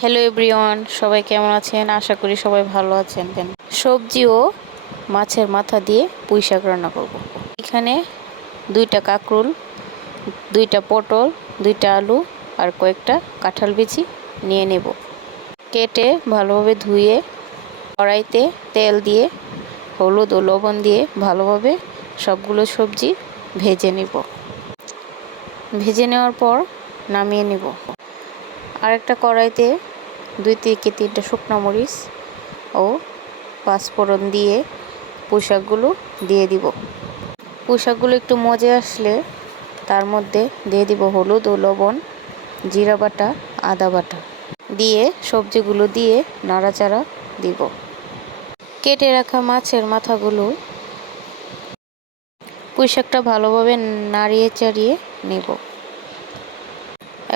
Hello everyone, সবাই কেমন আছেন? আশা করি সবাই ভালো আছেন। সবজি ও মাছের মাথা দিয়ে পুঁই শাক রান্না করব। এখানে 2টা কাঁকরোল, 2টা পটল, 2টা আলু আর কয়েকটা কাঁঠাল বিচি নিয়ে নেব। কেটে ভালোভাবে ধুয়ে কড়াইতে তেল দিয়ে হলুদ ও লবণ দিয়ে ভালোভাবে সবগুলো সবজি ভেজে নেব। ভেজে নেওয়ার পর নামিয়ে নেব। আরেকটা কড়াইতে 2 থেকে 3টা শুকনো মরিচ ও পাঁচফোড়ন দিয়ে পুঁই শাকগুলো দিয়ে দিব। পুঁই শাকগুলো একটু মজে আসলে তার মধ্যে দিয়ে দিব হলুদ ও লবণ, জিরা বাটা, আদা বাটা দিয়ে সবজিগুলো দিয়ে নাড়াচাড়া দিব। কেটে রাখা মাছের মাথাগুলো পুঁই শাকটা ভালোভাবে নাড়িয়ে চাড়িয়ে নেব।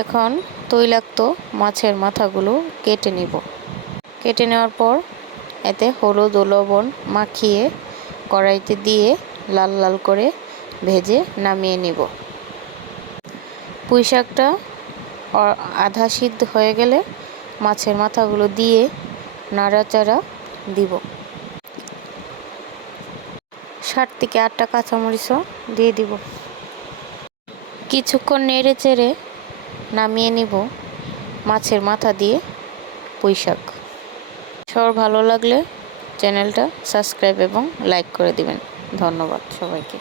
এখন তৈলাক্ত মাছের মাথাগুলো কেটে নেব। কেটে নেওয়ার পর এতে হলুদ ও লবণ মাখিয়ে কড়াইতে দিয়ে লাল লাল করে ভেজে নামিয়ে নেব। পুঁই শাকটা আধা সিদ্ধ হয়ে গেলে মাছের মাথাগুলো দিয়ে নাড়াচাড়া দিব। 7 থেকে 8টা কাঁচামরিচও দিয়ে দিব। কিছুক্ষণ নেড়ে চেড়ে নামিয়ে নিব মাছের মাথা দিয়ে পুঁই শাক। সবার ভালো লাগলে চ্যানেলটা সাবস্ক্রাইব এবং লাইক করে দিবেন। ধন্যবাদ সবাইকে।